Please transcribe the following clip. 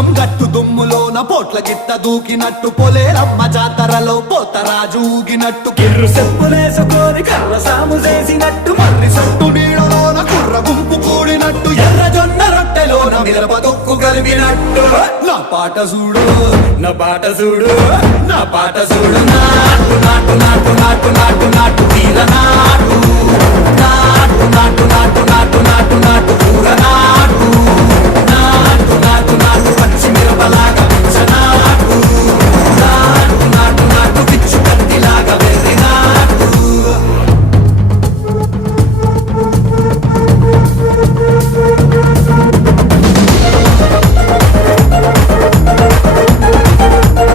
లింగం గట్టు దుమ్ములోన పోట్ల గిట్ట దూకినట్టు పొలేరమ్మ జాతరలో పోతరాజు ఊగినట్టు కిర్రు చెప్పులేసుకొని కర్ర సాము చేసినట్టు మర్రి సొట్టు నీడలోన కుర్ర గుంపు కూడినట్టు ఎర్ర జొన్న రొట్టెలోన మిరప దొక్కు కలిపినట్టు నా పాట చూడు నా పాట చూడు నా పాట చూడు నాటు నాటు నాటు నాటు నాటు నాటు తీర నాటు నాటు నాటు నాటు నాటు నాటు నాటు